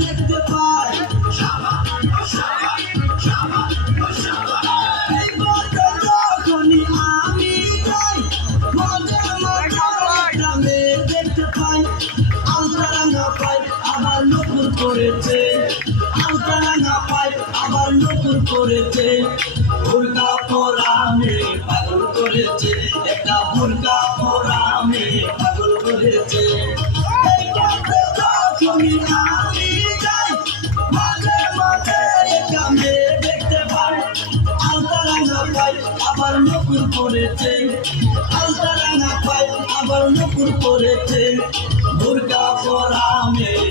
দেখতে পাই যখনই আমি যাই গ্রামে দেখতে পাই আলতারাঙ্গা পাই আবার নতুন করেছে আলতারাঙ্গা পাই আবার নতুন করেছে বোরকা পরা মেয়ে পাগল করেছে একটা বোরকা পরা মেয়ে পাগল করেছে যখনই আমি যাই মাঝে মাঝে গ্রামে দেখতে পাই আলতারাঙ্গা পাই আবার নতুন করেছে আলতারাঙ্গা পাই আবার নতুন করেছে বোরকা পরা মেয়ে